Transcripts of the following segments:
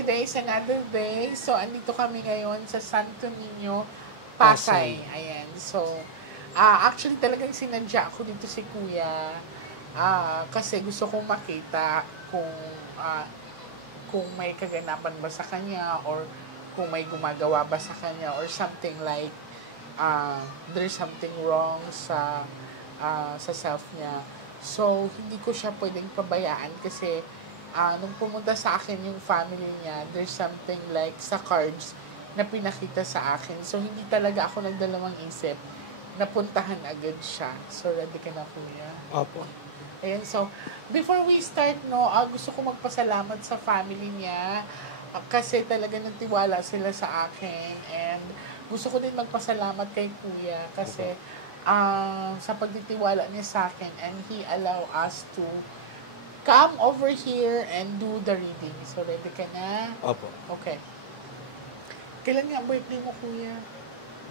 today is another day. So, andito kami ngayon sa Santo Niño, Pasay. Ayan. So, actually talagang sinadya ako dito si Kuya kasi gusto kong makita kung may kaganapan ba sa kanya or kung may gumagawa ba sa kanya or something like there's something wrong sa self niya. So, hindi ko siya pwedeng pabayaan kasi nung pumunta sa akin yung family niya, there's something like sa cards na pinakita sa akin. So, hindi talaga ako nagdalawang isip. Napuntahan agad siya. So, ready ka na, Kuya? Opo. Ayan, so, before we start, gusto ko magpasalamat sa family niya kasi talaga nagtiwala sila sa akin. And gusto ko din magpasalamat kay Kuya kasi sa pagtitiwala niya sa akin and he allow us to come over here and do the reading. So, ready ka na? Opo. Okay. Kailan nga birthday mo, Kuya?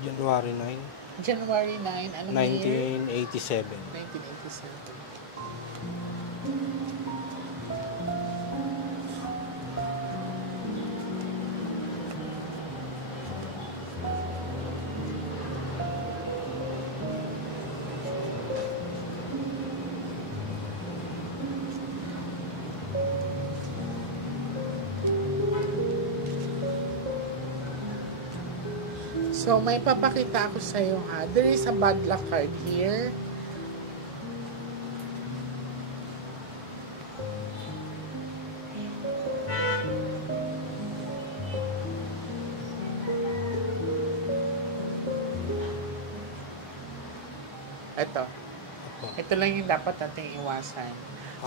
January 9, January 9, anong year? 1987. 1987. So, may papakita ako sa'yo ha. There is a bad luck card here. Ito lang yung dapat nating iwasan.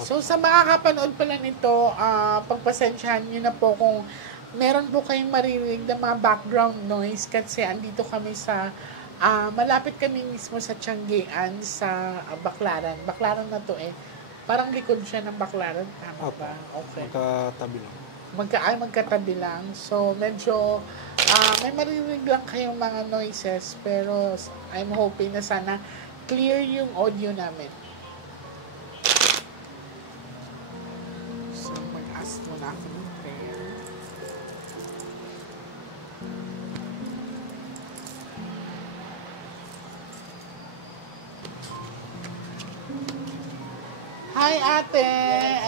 So, sa makakapanood pala nito, pagpasensyahan nyo na po kung meron po kayong maririnig na mga background noise kasi andito kami sa, malapit kami mismo sa Tianggean sa Baclaran. Baclaran na to parang likod siya ng Baclaran. Tama ba? Okay. Magkatabi lang. Magkatabi lang. So, medyo, may maririnig lang kayong mga noises pero I'm hoping na sana clear yung audio namin. So, mag-ask muna ako ng prayer. Hi, ate!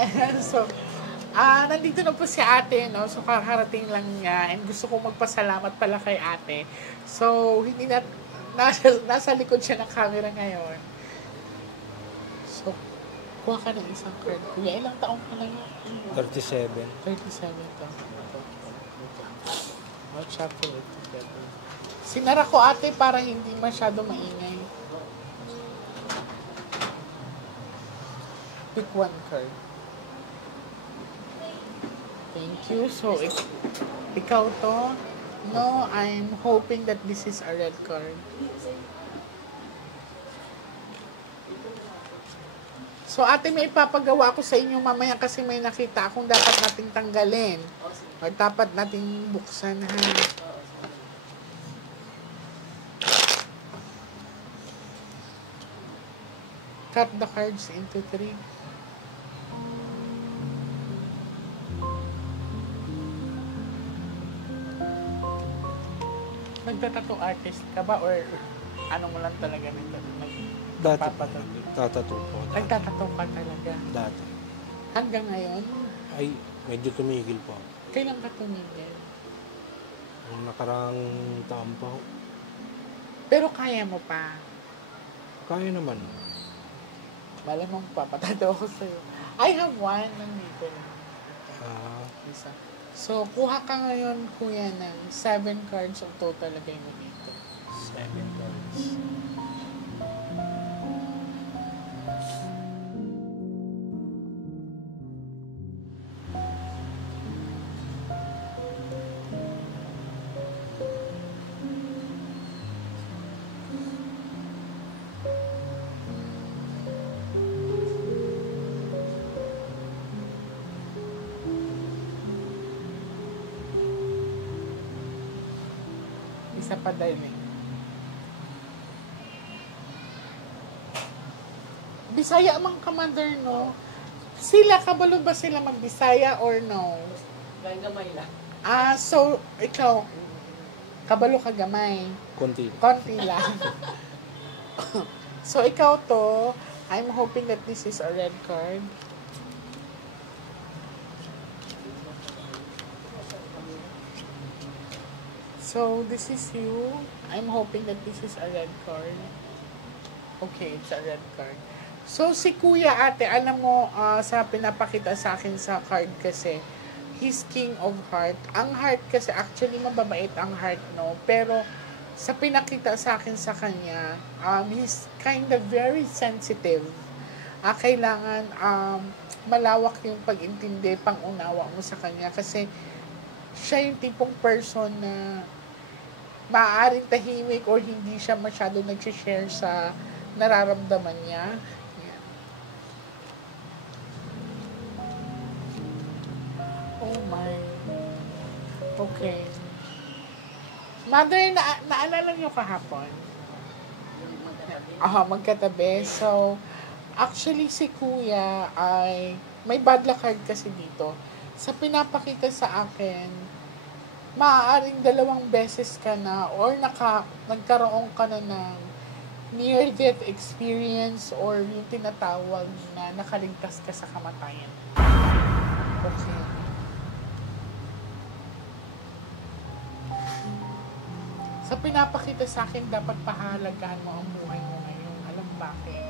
Ayan, so, nandito na po si ate, no? So, kakarating lang niya. And gusto kong magpasalamat pala kay ate. So, hindi na, nasa likod siya ng camera ngayon. So, kuha ka ng isang card. Kuya, ilang taong ka lang? 37. 37 to. Watch out for it together. Sinara ko ate para hindi masyado maingay. Pick one card. Thank you. So, ikaw to. No, I'm hoping that this is a red card. So, ate, may ipapagawa ko sa inyo mamaya kasi may nakita akong dapat nating tanggalin. Or dapat nating buksan, ha? Cut the cards into 3. Nagtatattoo artist ka ba or ano mo lang talaga nito? Nagtatattoo po. Nagtatattoo ka talaga? Dati. Hanggang ngayon? Ay, medyo tumigil po. Kailan ka tumigil? Ang nakarang taon po. Pero kaya mo pa? Kaya naman. Malamang papatato ako sa'yo. I have one nandito. Isa. So, kuha ka ngayon, kuya, ng 7 cards ang total lagay mo dito. 7 cards. Isa pa din Bisaya mang commander, no? Sila, kabalo ba sila magbisaya or no? Gamay lang. So, ikaw, kabalo ka gamay. Konti. Konti lang. So, ikaw to, I'm hoping that this is a red card. So, this is you. I'm hoping that this is a red card. Okay, it's a red card. So, si Kuya Ate, alam mo, sa pinapakita sa akin sa card kasi, he's king of heart. Ang heart kasi, actually, mababait ang heart, no? Pero, sa pinakita sa akin sa kanya, he's kind of very sensitive. Kailangan malawak yung pag-intindi, pang-unawa mo sa kanya. Kasi, siya yung tipong person na maaaring tahimik or hindi siya masyado nag-share sa nararamdaman niya. Yan. Oh my. Okay. Mother, naalala niyo kahapon? Magkatabi. So, actually si Kuya ay may bad luck card kasi dito. Sa pinapakita sa akin, maaaring 2 beses ka na or nagkaroon ka na ng near-death experience or yung tinatawag na nakaligtas ka sa kamatayan. Okay. Sa pinapakita sa akin, dapat pahalagahan mo ang buhay mo ngayon. Alam bakit?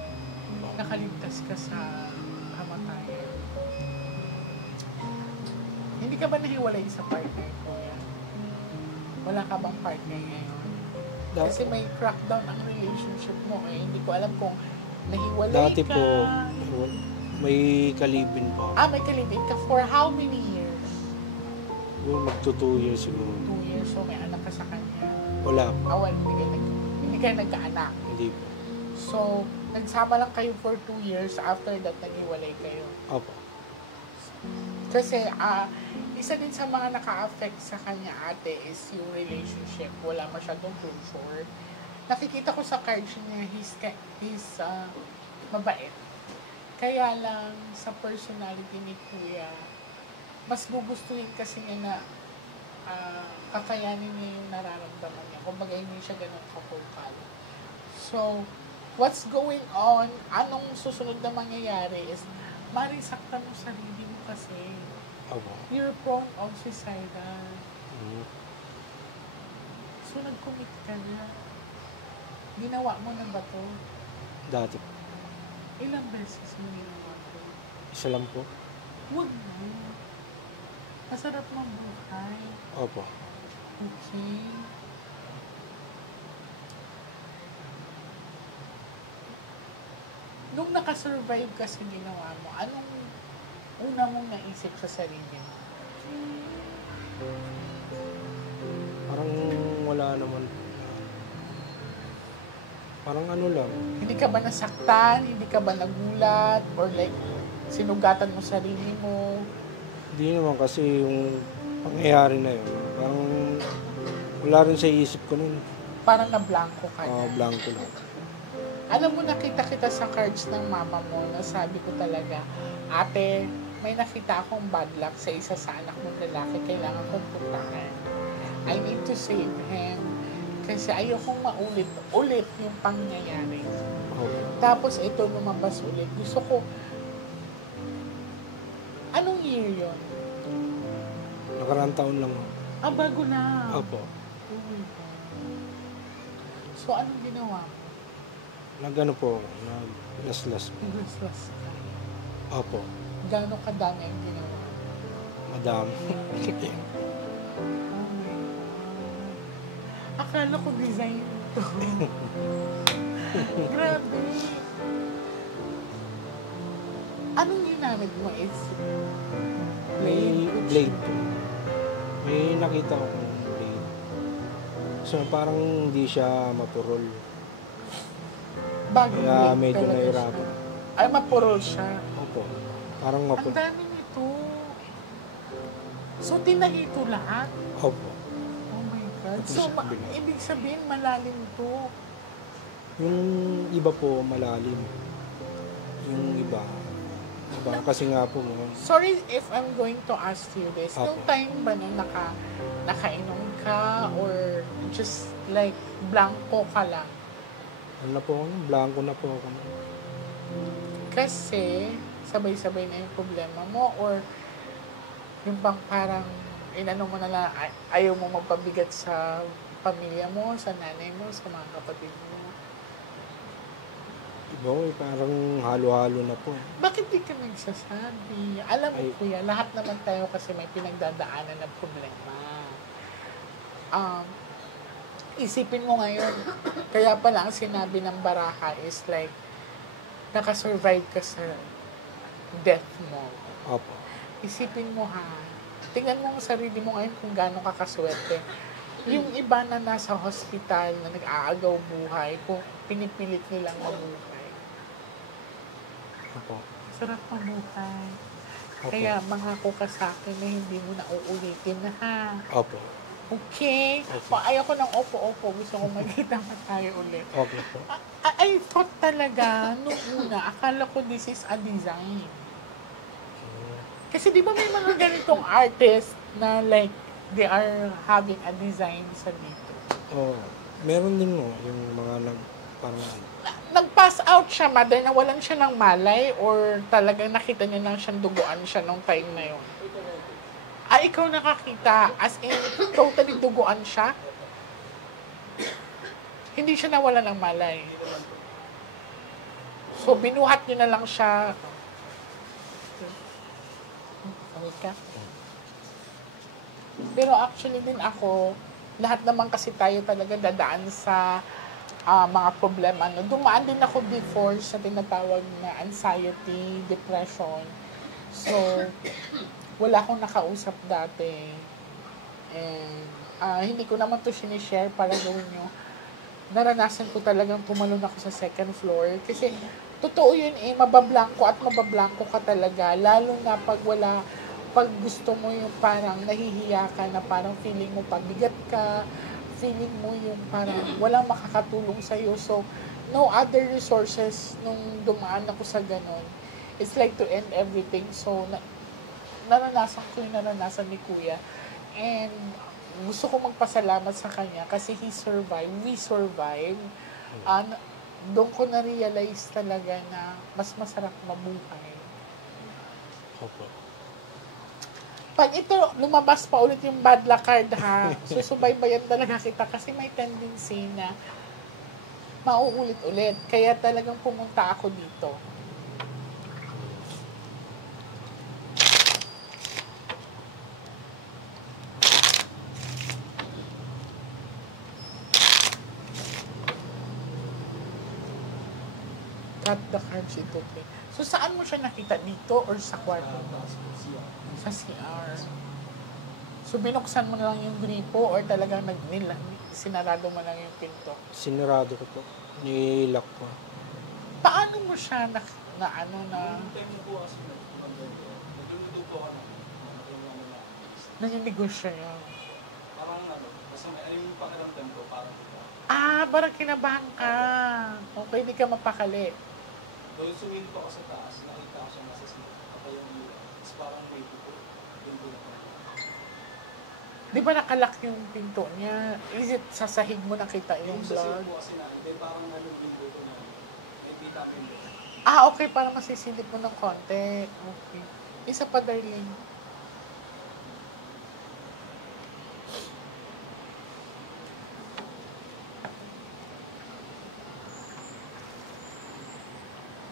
Nakaligtas ka sa kamatayan. Hindi ka ba nahiwalay sa partner ko? Wala ka bang partner ngayon? Kasi may crackdown ang relationship mo eh. Hindi ko alam kung nahiwalay Dati ka. po, may kalibin po. May kalibin ka. For how many years? Magto 2 years siguro. 2 years. So may anak ka sa kanya? Wala po. Hindi kayo nagkaanak? Hindi po. So, nagsama lang kayo for 2 years. After that, naghiwalay kayo? Opo. Kasi, isa din sa mga naka-affect sa kanya ate is yung relationship. Wala masyadong closure. Nakikita ko sa cards niya, he's mabait. Kaya lang, sa personality ni Kuya, mas gugustuhin kasi niya na kakayanin niya yung nararamdaman niya. Kumbaga, hindi siya ganun kapulkal. So, what's going on? Anong susunod na mangyayari is, marisaktan mo sarili mo kasi. Opo. You're prone of suicidal. Mm. So, nag-commit ka na. Ginawa mo na ba to? Dati. Ilang beses mo ginawa to? Isa lang po. Huwag na. Masarap mabuhay. Opo. Okay. Nung nakasurvive ka sa ginawa mo, anong una mong naisip sa sarili mo? Parang wala naman. Parang ano lang. Hindi ka ba nasaktan? Hindi ka ba nagulat? Or like, sinugatan mo sarili mo? Hindi naman kasi yung pangyayari na yun. Parang wala rin sa isip ko nun. Parang na-blanco ka na. Blanco lang. Alam mo, nakita kita sa cards ng mama mo na sabi ko talaga, ate, may nakita akong bad luck sa isa sa anak mong lalaki, kailangan kong puntahan. I need to save him. Kasi ayokong maulit-ulit yung pangyayari. Okay. Tapos ito lumabas ulit. Gusto ko, anong year yun? Nakaraang taon lang. Bago na. Opo. Oh my God. So, anong ginawa mo? Nagano po, naglaslas po. Naglaslas ka. Opo. Gano'ng kadami ang ginawa? Madam. Oh my God. Akala ko design ito. Grabe. Anong ginamit mo? It's May blade po. May nakita ko ng blade. So parang hindi siya mapurol. bagong Kaya blade medyo talaga nahirapan. siya. Ay, mapurol siya. Opo. Parang Ang mapurol. dami nito. So, tinahito lahat? Opo. Oh my God. Tapos So, kabila. ibig sabihin, malalim to. Yung iba po malalim. Yung iba Diba? Kasi nga po, Sorry if I'm going to ask you this. Opo. Nung time ba nung nakainom ka or just like blanco ka lang? ano na po ako, blanco na po ako. Kasi sabay-sabay na yung problema mo or yung bang parang inano mo na lang, ayaw mo magpabigat sa pamilya mo, sa nanay mo, sa mga kapatid mo. Diba, parang halo-halo na po. Bakit di ka nagsasabi? Alam mo, Ay. kuya, lahat naman tayo kasi may pinagdadaanan ng problema. Isipin mo ngayon, kaya pala ang sinabi ng baraha is like, nakasurvive ka sa death mo. Opo. Isipin mo ha, tingnan mo ang sarili mo ngayon kung gaano ka kaswerte. Yung iba na nasa hospital, na nag-aagaw buhay, kung pinipilit nilang mabuhay. Opo. Sarap mabuhay. Opo. Kaya mangako ka sa akin na hindi mo na uulitin na ha. Opo. Okay? Okay. Ayaw ko ng opo-opo. Gusto ko magkita pa tayo ulit. Okay po. I thought talaga, nung una, akala ko this is a design. Kasi di ba may mga ganitong artist na like, they are having a design sa dito. Oh, meron din mo yung mga parang Nag-pass out siya, mother, nawalan siya ng malay or talagang nakita niya lang siyang duguan siya nung time na yun? Ikaw nakakita, as in, totally duguan siya? Hindi siya nawalan ng malay. So, binuhat niyo na lang siya. Okay ka? Pero actually din ako, lahat naman kasi tayo talaga dadaan sa mga problema. No? Dumaan din ako before sa tinatawag na anxiety, depression. So, wala akong nakausap dati. And hindi ko naman to sinishare para gawin nyo. Naranasan ko talagang tumalon ako sa second floor. Kasi, totoo yun mabablanko at mabablanko ka talaga. Lalo na pag gusto mo yung parang nahihiya ka na parang feeling mo pabigat ka, feeling mo yung parang walang makakatulong sa'yo. So, no other resources nung dumaan ako sa ganon. It's like to end everything. So, naranasan ko yung naranasan ni Kuya. And, gusto ko magpasalamat sa kanya kasi he survived, we survived. Doon ko na-realize talaga na mas masarap mabuhay. Opo. Pag ito, lumabas pa ulit yung bad luck card ha, susubaybayan talaga kita kasi may tendency na mauulit-ulit. Kaya talagang pumunta ako dito. Cut the cards into three. So, saan mo siya nakita? Dito or sa kwarto mo? Sa CR. So, binuksan mo na lang yung gripo or talagang sinarado mo lang yung pinto? Sinarado ko po. Nilock ko. Paano mo siya na nanginegosyo niya? Parang kasi yung pakiramdam ko, parang Parang kinabahan ka. Okay, di ka mapakali. doon sumingin ko ako sa taas, nakita ko siya nasa sila, kapag yung ilaw. Tapos parang may pupo, yung pupo. Di ba nakalak yung pinto niya? Is it sa sahig mo nakita yung Yung sa blood? silip ko kasi na, then parang window ko na, may kita mo yung doon. Okay, para masisilip mo ng konti. Okay. Isa pa, darling.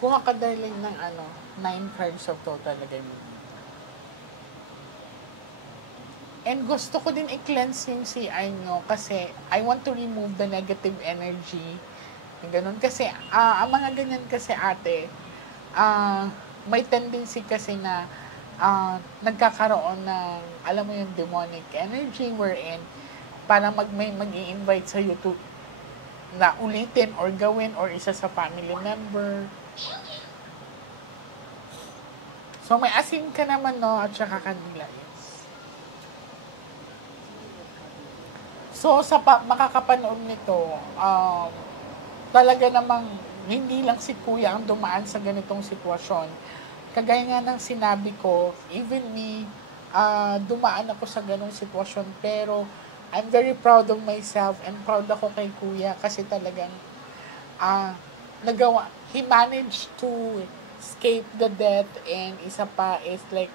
Kuha ka, darling, ng 9 cards of total lagay mo. And gusto ko din i-cleanse yung CI nyo kasi I want to remove the negative energy. Ganun. Kasi, ang mga ganyan kasi ate, may tendency kasi na nagkakaroon ng, alam mo yung demonic energy wherein para mag-i-invite sa you to na ulitin or gawin or isa sa family member. So, may asin ka naman, no? At saka kanila, yes. So, sa makakapanood nito, talaga namang hindi lang si Kuya ang dumaan sa ganitong sitwasyon. kagaya nga ng sinabi ko, even me, dumaan ako sa ganong sitwasyon, pero I'm very proud of myself and proud ako kay kuya kasi talagang he managed to escape the death, and isa pa is like,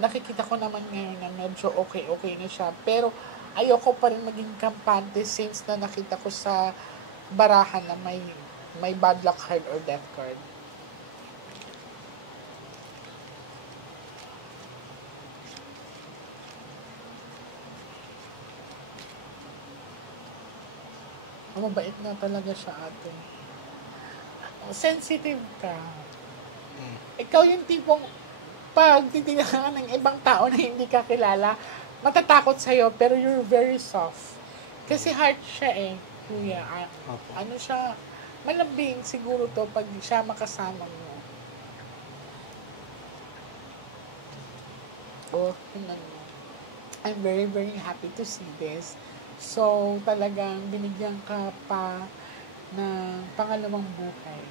nakikita ko naman ngayon na medyo okay na siya. Pero ayoko pa rin maging kampante since na nakita ko sa barahan na may bad luck card or death card. Mabait na talaga siya, ate. Sensitive ka. Ikaw yung tipong pag titignan ka ng ibang tao na hindi ka kilala, matatakot sa'yo, pero you're very soft. Kasi heart siya eh, kuya. Ano siya, malambing siguro to pag siya makasama mo. Tingnan mo. I'm very, very happy to see this. So, talagang binigyan ka pa ng pangalawang buhay.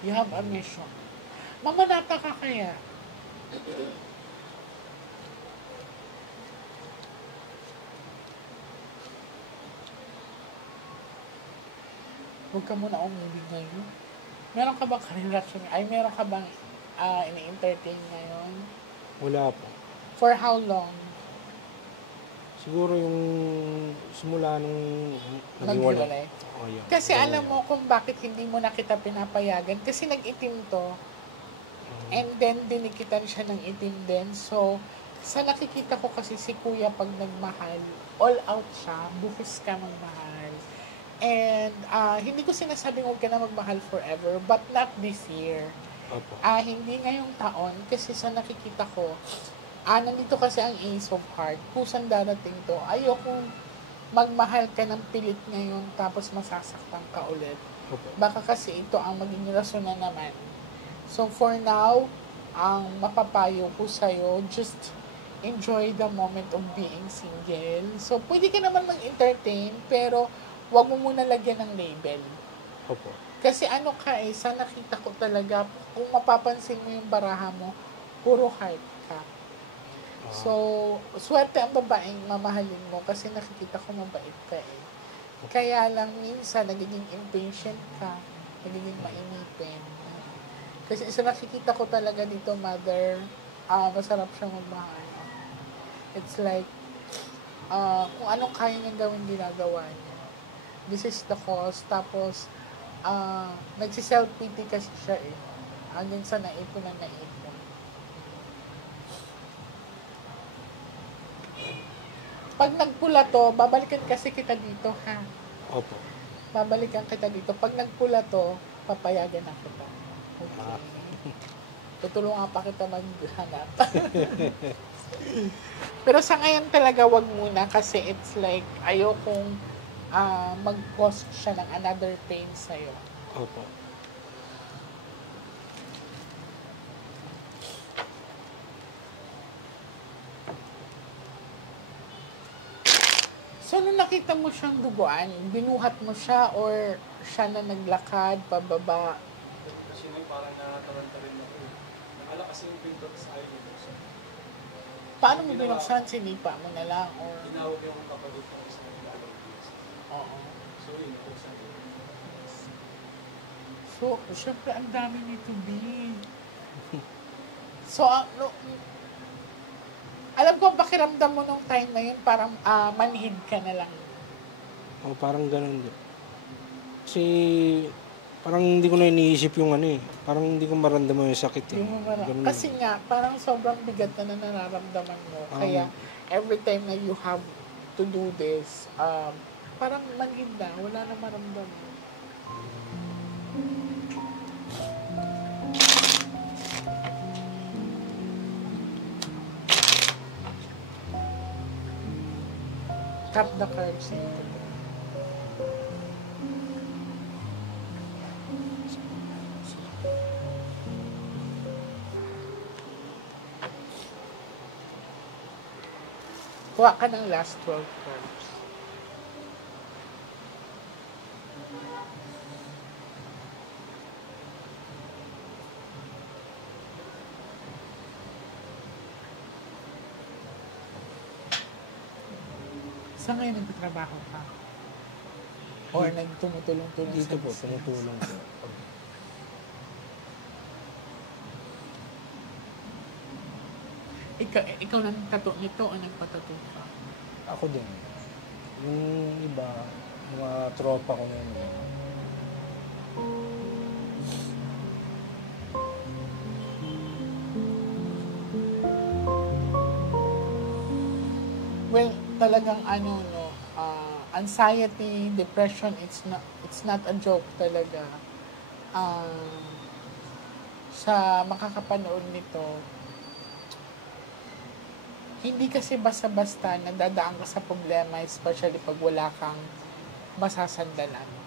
You have a mission. Mamanata ka kaya? Huwag ka muna umuwi ngayon. Meron ka bang karelasyon? Meron ka bang ini-entertain ngayon? Wala po. For how long? Siguro yung simula nung naghiwalay. Yun. Kasi alam mo kung bakit hindi mo na kita pinapayagan. Kasi nag-itim to. And then, dinikitan siya ng itim din. So, sa nakikita ko kasi si kuya pag nagmahal, all out siya, buhos ka magmahal. And, hindi ko sinasabing huwag ka na magmahal forever, but not this year. Opo. Hindi ngayong taon, kasi sa nakikita ko, nandito kasi ang Ace of Hearts. Kusang darating to. Ayokong magmahal ka ng pilit ngayon, tapos masasaktan ka ulit. Opo. Baka kasi ito ang maging rason na naman. So, for now, ang mapapayo ko sa'yo, just enjoy the moment of being single. So, pwede ka naman mag-entertain, pero wag mo muna lagyan ng label. Opo. Kasi ano ka sa nakita ko talaga, kung mapapansin mo yung baraha mo, puro heart ka. So, swerte ang babaeng mamahalin mo kasi nakikita ko mabait ka eh. Kaya lang minsan, nagiging impatient ka, nagiging mainipin. Kasi isa nakikita ko talaga dito, mother, masarap siyang magmahal. It's like, kung anong kaya niyang gawin, ginagawa niya. This is the cause. Tapos, nagsi-self-pity kasi siya eh. Hanggang sa naipon na naipon. Pag nagpula to, babalikan kasi kita dito, ha? Opo. Babalikan kita dito. Pag nagpula to, papayagan na kita. Okay. Tutulungan pa kita maghanap. Pero sa ngayon talaga wag muna kasi it's like ayokong mag-cause siya ng another pain sa'yo. Opo. So, nung nakita mo siyang duguan, binuhat mo siya or siya na naglakad, pababa? Kasi may parang nakataranta rin ako eh. Nakala kasi yung pinto sa ayaw nito. Paano mo binuksan? Sinipa mo na lang? Or... Tinawag yung kapatid ko sa naglalaro. Oo. So yun, buksan ko. So, syempre, ang dami nito, B. So, alam ko, pakiramdam mo nung time na yun, parang manhid ka na lang. Parang ganun din. Kasi, parang hindi ko na iniisip yung parang hindi ko maramdaman yung sakit eh. Ganun Kasi nga, parang sobrang bigat na nararamdaman mo. Kaya, every time na you have to do this, parang manhid na, wala na maramdaman. Cut the cards into. Kuha ka ng last 12 cards. Sa ngayon nagtatrabaho ka? Or nagtumutulong-tulong Dito sa po, business? tumutulong po. Ikaw nagtato nito o nagpatato ka? Ako din. Yung iba, mga tropa ko na yun. Well, talagang anxiety, depression, it's not a joke talaga. Sa makakapanood nito, hindi kasi basta-basta nadadaan ka sa problema, especially pag wala kang masasandalan.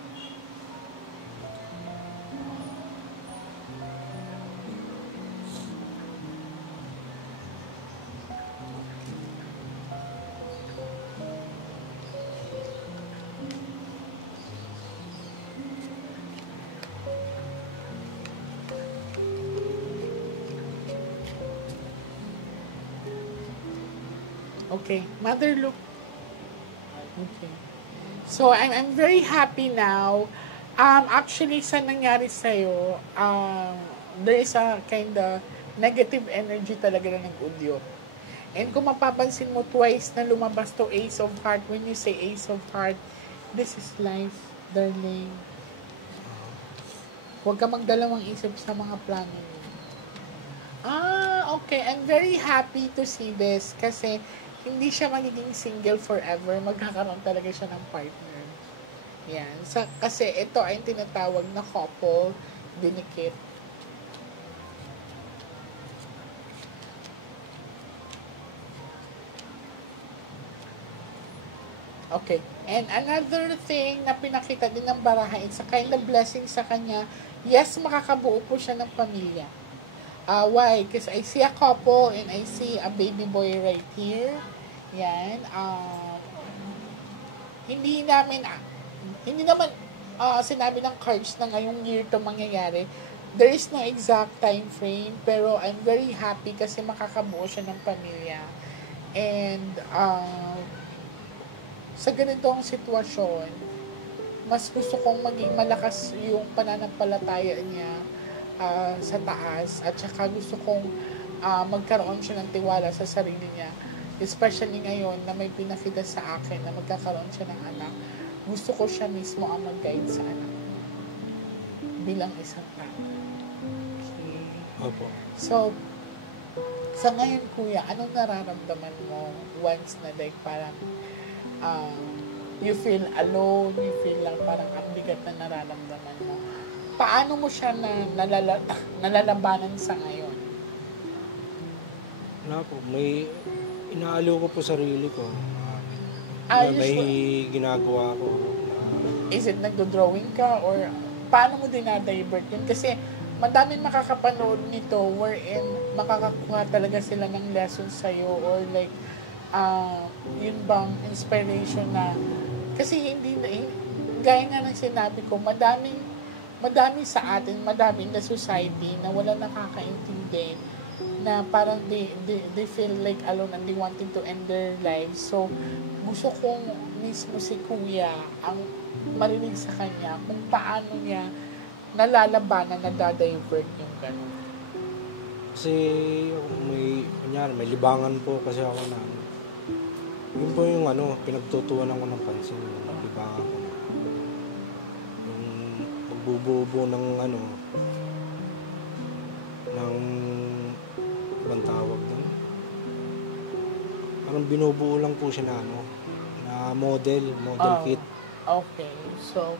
Okay, Mother Look. Okay. So, I'm very happy now. Actually, sa nangyari sa'yo, there is a kind of negative energy talaga na nag-udyok. And kung mapapansin mo, twice na lumabas to Ace of Heart. When you say Ace of Heart, this is life, darling. Huwag ka magdalawang isip sa mga plano mo. Okay. I'm very happy to see this kasi hindi siya magiging single forever. Magkakaroon talaga siya ng partner. Yan. Kasi ito ay tinatawag na couple dinikit. Okay. And another thing na pinakita din ng baraha, it's a kind of blessing sa kanya. Yes, makakabuo po siya ng pamilya. Why? Because I see a couple and I see a baby boy right here. Yan. Hindi naman sinabi ng cards na ngayong year to mangyayari. There is no exact time frame, pero I'm very happy kasi makakabuo siya ng pamilya. And sa ganitong sitwasyon, mas gusto kong maging malakas yung pananampalataya niya sa taas, at saka gusto kong magkaroon siya ng tiwala sa sarili niya, especially ngayon na may pinakita sa akin na magkakaroon siya ng anak. Gusto ko siya mismo ang mag-guide sa anak bilang isang tao. Okay. Opo. So, sa ngayon, kuya, anong nararamdaman mo once na like parang you feel alone, you feel lang parang ang bigat na nararamdaman mo? Paano mo siya nalalabanan sa ngayon? Wala po, may inaalo ko po sarili ko. Na may ginagawa ko. Is it nagdo-drawing ka or paano mo dinadivert yun? Kasi madaming makakapanood nito wherein makakakuha talaga sila ng lesson sa'yo or like yun bang inspiration na kasi hindi gaya nga ng sinabi ko, madami sa atin, madami na society na wala nakakaintindi na parang they feel like alone and they wanting to end their lives. So, gusto kong mismo si Kuya ang marinig sa kanya kung paano niya nalalabanan, nadadivert yung gano'n. Kasi may libangan po kasi ako na yun po yung pinagtutuunan ko ng pansin, yung libangan ko. Yung pagbubuo ng ng ibang tawag doon. Parang binubuo lang po siya na model kit. Okay, so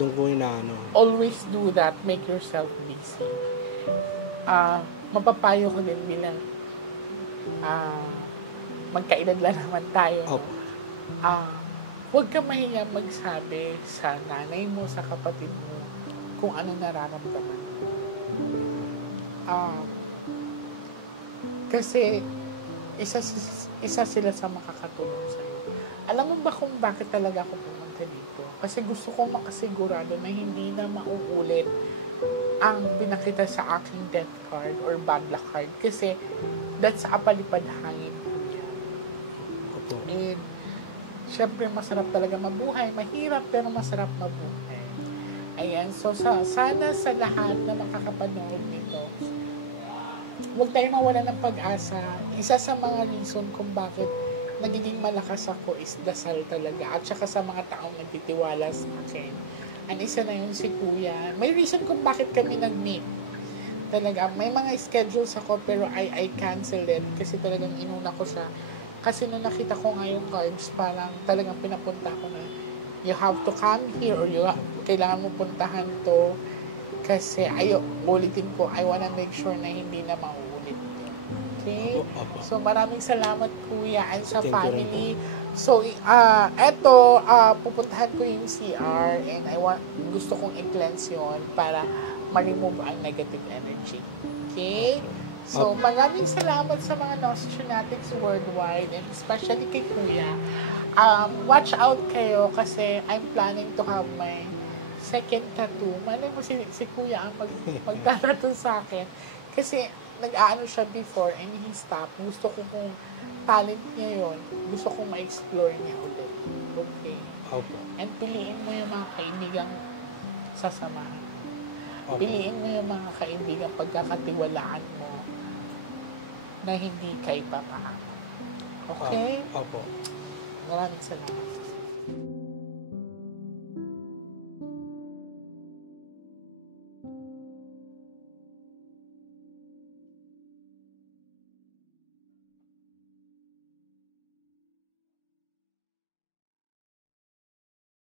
doon ko yung always do that, make yourself busy. Mapapayo ko din bilang magkaedad lang naman tayo. No? Huwag ka mahiya magsabi sa nanay mo, sa kapatid mo, kung ano nararamdaman mo. Kasi isa sila sa makakatulong sa'yo. Alam mo ba kung bakit talaga ako pumunta dito? Kasi gusto kong makasigurado na hindi na mauulit ang pinakita sa aking death card or bad luck card. Kasi that's a palipad hangin. And syempre masarap talaga mabuhay. Mahirap pero masarap mabuhay. Ayan, so sana sa lahat na makakapanood nito, huwag tayo mawala ng pag-asa. Isa sa mga reason kung bakit nagiging malakas ako is dasal talaga. At saka sa mga taong nagtitiwala sa akin. Ang isa na yun si Kuya. May reason kung bakit kami nag-meet. Talaga, may mga schedules ako pero I cancel it kasi talagang inuna ko siya. Kasi nung nakita ko nga yung cards, parang talagang pinapunta ko na you have to come here or kailangan mo puntahan to kasi ulitin ko, I wanna make sure na hindi na mauulit. Okay? Opo. So, maraming salamat Kuya and sa Thank you rin family. So, pupuntahan ko yung CR and gusto kong i-cleanse yun para ma-remove ang negative energy. Okay? So, maraming salamat sa mga Nostronatics worldwide and especially kay Kuya. Watch out kayo kasi I'm planning to have my second tattoo. Malay mo si Kuya ang magtatattoo sa akin. Kasi nag-aano siya before and he stopped. Gusto ko kung talent niya yon, gusto kong ma-explore niya ulit. Okay. Opo. And piliin mo yung mga kaibigang sasamahan. Opo. Piliin mo yung mga kaibigang pagkakatiwalaan mo na hindi kay papahamak. Okay? Opo. Maraming salamat.